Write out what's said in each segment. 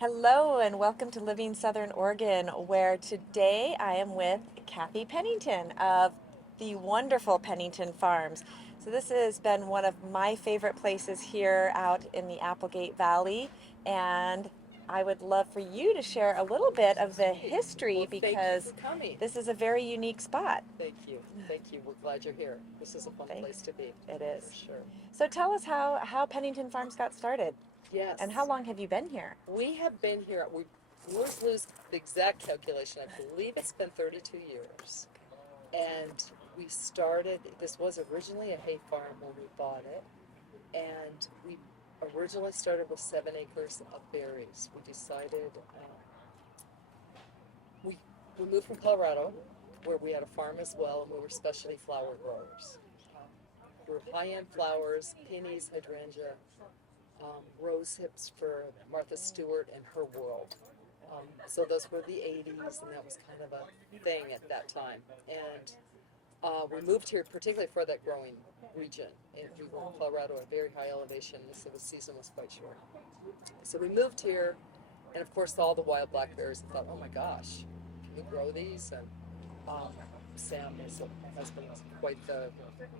Hello and welcome to Living Southern Oregon, where today I am with Cathy Pennington of the wonderful Pennington Farms. So this has been one of my favorite places here out in the Applegate Valley, and I would love for you to share a little bit of the history Well, thank you because for coming. this is a very unique spot. Thank you. Thank you. We're glad you're here. This is a fun Thank place to be, It for is. sure. So tell us how Pennington Farms got started Yes. and how long have you been here? We have been here, we lose the exact calculation. I believe it's been 32 years. And we started, this was originally a hay farm when we bought it. And we originally started with 7 acres of berries. We decided, we, we moved from Colorado, where we had a farm as well, and we were specialty flower growers. Grew high-end flowers, peonies, hydrangea, rose hips for Martha Stewart and her world. So those were the 80s, and that was kind of a thing at that time. And we moved here particularly for that growing region. And we were in Colorado at very high elevation, so the season was quite short. So we moved here, and of course, saw the wild blackberries and thought, oh my gosh, can we grow these? And Sam is has been quite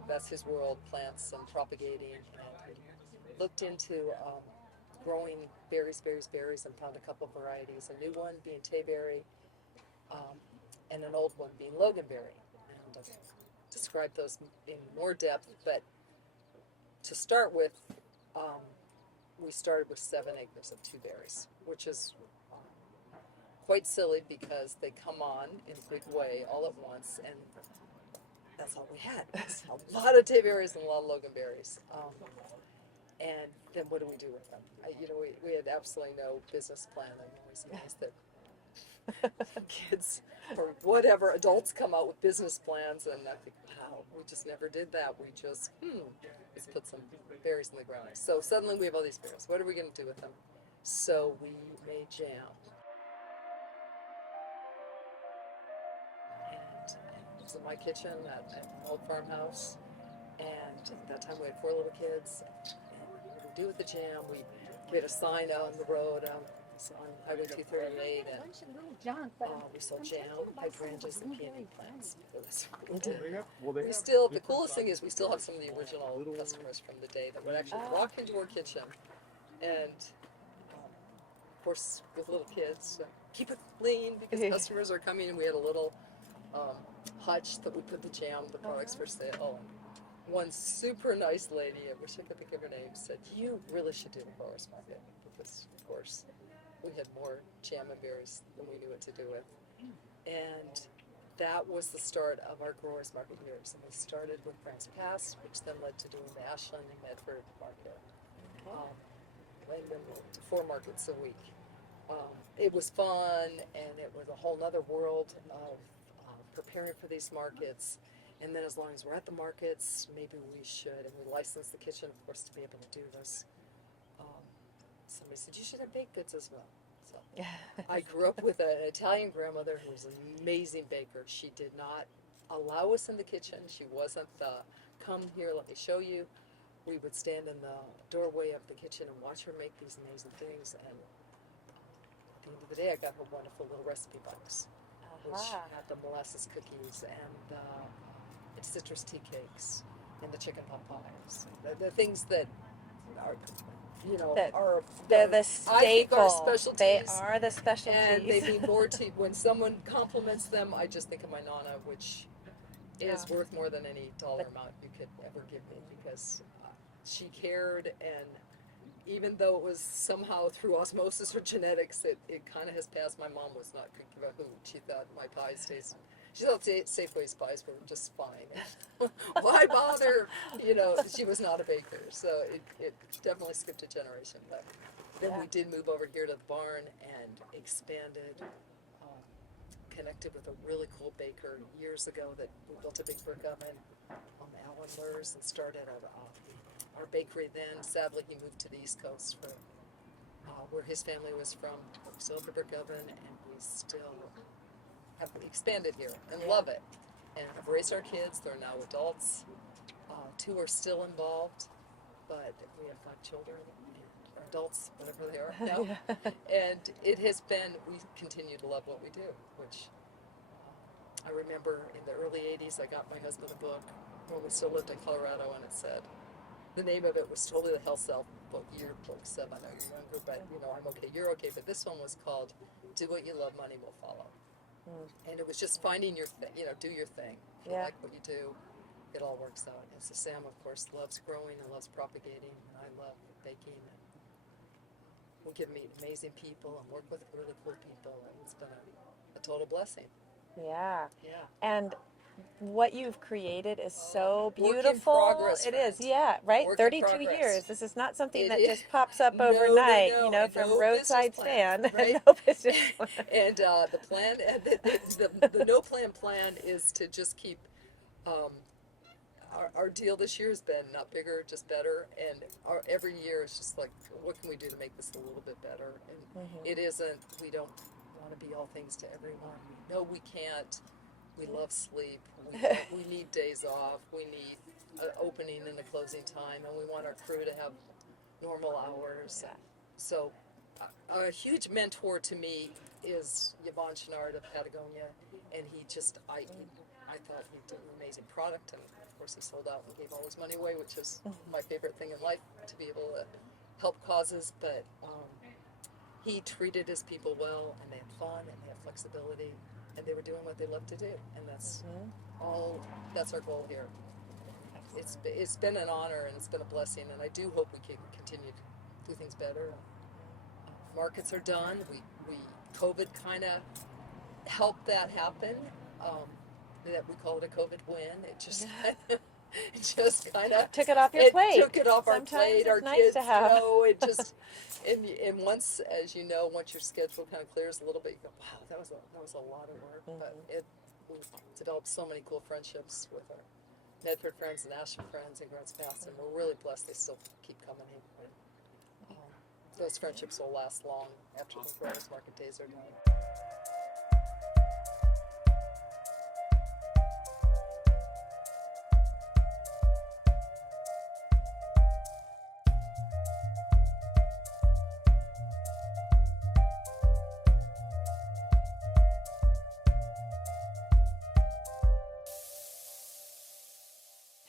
that's his world, plants and propagating. And we looked into growing berries, and found a couple of varieties. A new one being Tayberry, and an old one being Loganberry. And I'll describe those in more depth, but to start with, um, we started with 7 acres of two berries, which is quite silly because they come on in a big way all at once, and that's all we had. A lot of Tayberries and a lot of Loganberries. And then what do we do with them? We had absolutely no business plan. I'm always amazed that kids or whatever adults come out with business plans, and I think, wow, we just never did that. We just let's put some berries in the ground. So suddenly we have all these berries. What are we going to do with them? So we made jam, and it was in my kitchen at an old farmhouse. And at that time we had 4 little kids. And what do we do with the jam? We had a sign out on the road. It's on Highway 238, and we sold jam, hydrangeas, and peony plants. It was we still, the coolest thing is we still have some of the original customers from the day that would actually walk into our kitchen, and of course with little kids, keep it clean because customers are coming, and we had a little hutch that we put the jam, the products for sale. One super nice lady, I wish I could think of her name, said, you really should do a growers market, because of course we had more jam and berries than we knew what to do with. And that was the start of our growers market years. And we started with Grants Pass, which then led to doing the Ashland and Medford market. And then 4 markets a week. It was fun, and it was a whole nother world of preparing for these markets. And then as long as we're at the markets, maybe we should, and we licensed the kitchen, of course, to be able to do this. Somebody said, you should have baked goods as well. So I grew up with an Italian grandmother who was an amazing baker. She did not allow us in the kitchen. She wasn't the, come here, let me show you. We would stand in the doorway of the kitchen and watch her make these amazing things. And at the end of the day, I got her wonderful little recipe box, which had the molasses cookies and the citrus tea cakes and the chicken pot pies. The things that are, That are they're the I think are staple. specialties. They are the specialties. And they mean more to when someone compliments them. I just think of my nana, which is worth more than any dollar amount you could ever give me, because she cared, and even though it was somehow through osmosis or genetics, it kind of has passed. My mom was not could give a hoot. She thought my pies tasted. She thought Safeway's pies were just fine. Why bother? She was not a baker, so it definitely skipped a generation. But then we did move over here to the barn and expanded. Connected with a really cool baker years ago that we built a big brick oven on Alan Lurs and started our bakery then. Sadly, he moved to the East Coast for where his family was from. We still have the brick oven, and we still have expanded here and love it. And have raised our kids. They're now adults. 2 are still involved, but we have 5 children, and our adults, whatever they are now. And it has been, we continue to love what we do, which I remember in the early 80s, I got my husband a book when we still lived in Colorado, and it said, the name of it was totally the Health Self book, yearbook 7. I know you're younger, but I'm okay, you're okay. But this one was called Do What You Love, Money Will Follow. And it was just finding your thing, do your thing. If you like what you do, it all works out. And so Sam, of course, loves growing and loves propagating, and I love baking. And we get to meet amazing people and work with really cool people, and it's been a total blessing. Yeah. Yeah. And what you've created is so beautiful. Work in progress, it friend. is, yeah, right? Work 32 years. This is not something that just pops up No, overnight, no. from No roadside business plan, stand. right? No business plan. And the plan, the no plan is to just keep. Our deal this year has been not bigger, just better, and every year is just like, what can we do to make this a little bit better? And it isn't. We don't want to be all things to everyone. We know we can't. We love sleep. We need days off. We need an opening and a closing time, and we want our crew to have normal hours. Yeah. So a huge mentor to me is Yvon Chouinard of Patagonia, and he just, I thought he did an amazing product, and of course he sold out and gave all his money away, which is my favorite thing in life, to be able to help causes, but he treated his people well, and they had fun, and they had flexibility, and they were doing what they love to do, and that's that's our goal here. It's been an honor, and it's been a blessing, and I do hope we can continue to do things better. Markets are done. We COVID kind of helped that happen. That we call it a COVID win. It just kind of took it off your plate. Took it off Sometimes our plate. it's Our nice kids, to have. it just and once, as you know, once your schedule kind of clears a little bit, you go, wow, that was a lot of work. But we developed so many cool friendships with our Medford friends and Ashland friends and Grants Pass, and we're really blessed they still keep coming in. Those friendships will last long after the farmers market days are done.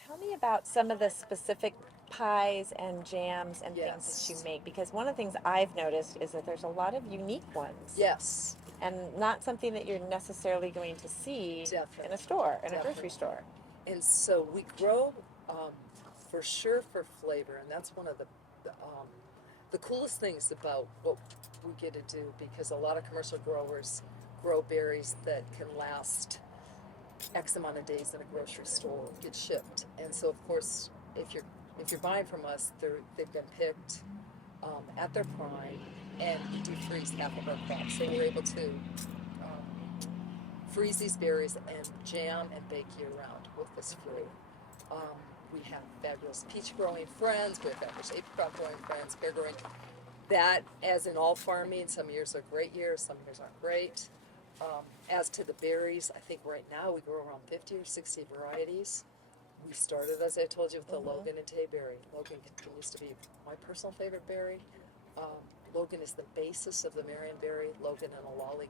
Tell me about some of the specific pies and jams and things Yes. that you make, because one of the things I've noticed is that there's a lot of unique ones. Yes. And not something that you're necessarily going to see Definitely. in a store, in a Definitely. grocery store. And so we grow for sure for flavor, and that's one of the coolest things about what we get to do, because a lot of commercial growers grow berries that can last X amount of days in a grocery store, get shipped. And so of course, if you're buying from us, they've been picked at their prime, and we do freeze half of our crops, so we're able to freeze these berries and jam and bake year round with this fruit. We have fabulous peach growing friends, we have fabulous apricot growing friends, pear growing. That, as in all farming, some years are great years, some years aren't great. As to the berries, I think right now we grow around 50 or 60 varieties. We started, as I told you, with the Logan and Tay berry. Logan continues to be my personal favorite berry. Logan is the basis of the Marion berry. Logan and Olali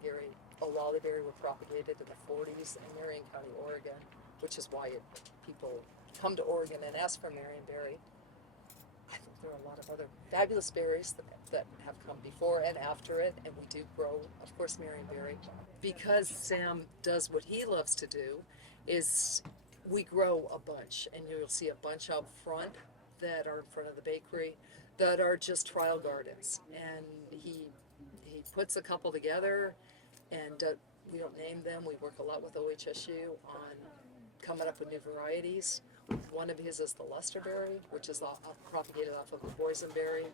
berry were propagated in the 40s in Marion County, Oregon, which is why people come to Oregon and ask for Marion berry. I think there are a lot of other fabulous berries that have come before and after it, and we do grow, of course, Marion berry. Because Sam does what he loves to do, is we grow a bunch, and you'll see a bunch out front that are in front of the bakery that are just trial gardens, and he puts a couple together, and we don't name them. We work a lot with OHSU on coming up with new varieties. One of his is the lusterberry, which is propagated off of the boysenberry.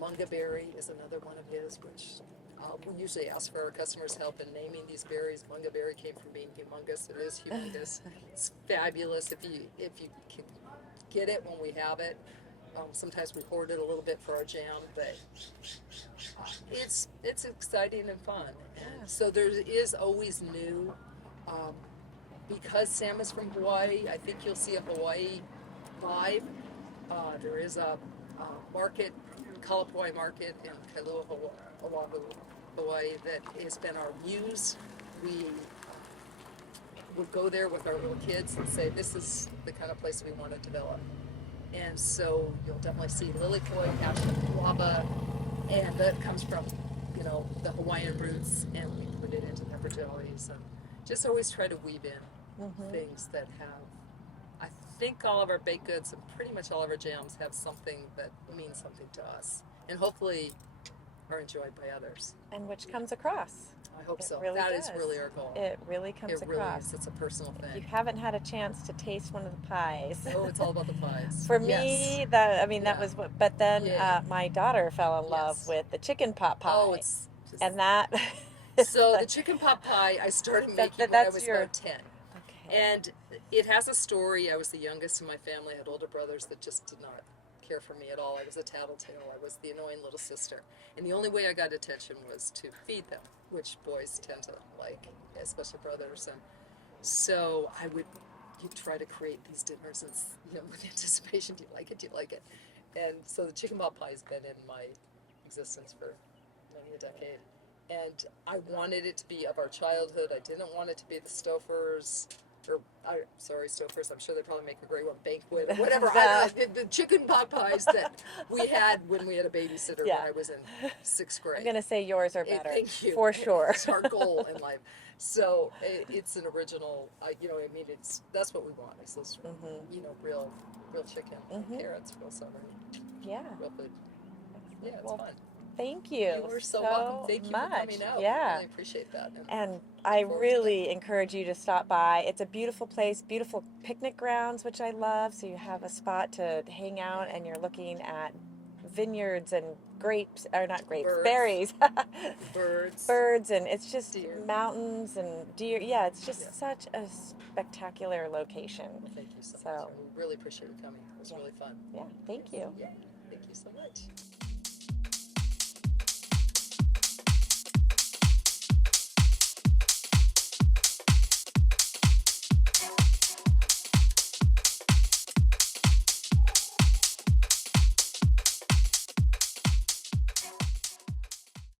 Munga berry is another one of his, which we usually ask for our customers' help in naming these berries. Munga berry came from being humongous. It is humongous. It's fabulous if you can get it when we have it. Sometimes we hoard it a little bit for our jam, but it's exciting and fun. And so there is always new. Because Sam is from Hawaii, I think you'll see a Hawaii vibe. There is a market Kalapoi Market in Kailua, Oahu, Hawaii, that has been our muse. We would go there with our little kids and say, this is the kind of place we want to develop. And so you'll definitely see lily koi, passion guava, and that comes from, the Hawaiian roots, and we put it into pepper jellies, and just always try to weave in things that have, I think all of our baked goods and pretty much all of our jams have something that means something to us, and hopefully are enjoyed by others. And which comes across. I hope so. Really That does. is really our goal. It really comes It really across. is. It's a personal If thing. you haven't had a chance to taste one of the pies. Oh, it's all about the pies. For Yes. me, that Yeah. was what. But then Yeah. my daughter fell in love Yes. with the chicken pot pie. Oh, it's just... And that. So the chicken pot pie I started making when I was about 10. Okay. And it has a story. I was the youngest in my family. I had older brothers that just did not care for me at all. I was a tattletale. I was the annoying little sister. And the only way I got attention was to feed them, which boys tend to like, especially brothers. And so you'd try to create these dinners and, with anticipation, do you like it? Do you like it? And so the chicken pot pie has been in my existence for many a decade. And I wanted it to be of our childhood. I didn't want it to be the Stofers, Stofers. I'm sure they probably make a great one, Banquet, or whatever. I don't know, the chicken pot pies that we had when we had a babysitter when I was in 6th grade. I'm going to say yours are better. Thank you. For sure. It's our goal in life. So it's an original, that's what we want. It's this, real chicken, carrots, real celery. Yeah. Real food. Yeah, it's Well, fun. Thank you. You are so welcome. Thank you much. for coming out. Yeah. I really appreciate that. And I really encourage you to stop by. It's a beautiful place, beautiful picnic grounds, which I love. So you have a spot to hang out and you're looking at vineyards and grapes, or not grapes, berries. Birds, and it's just deer. Mountains and deer. Yeah, it's just such a spectacular location. Well, thank you so much. We really appreciate you coming. It was really fun. Yeah, thank you. Yeah, thank you so much.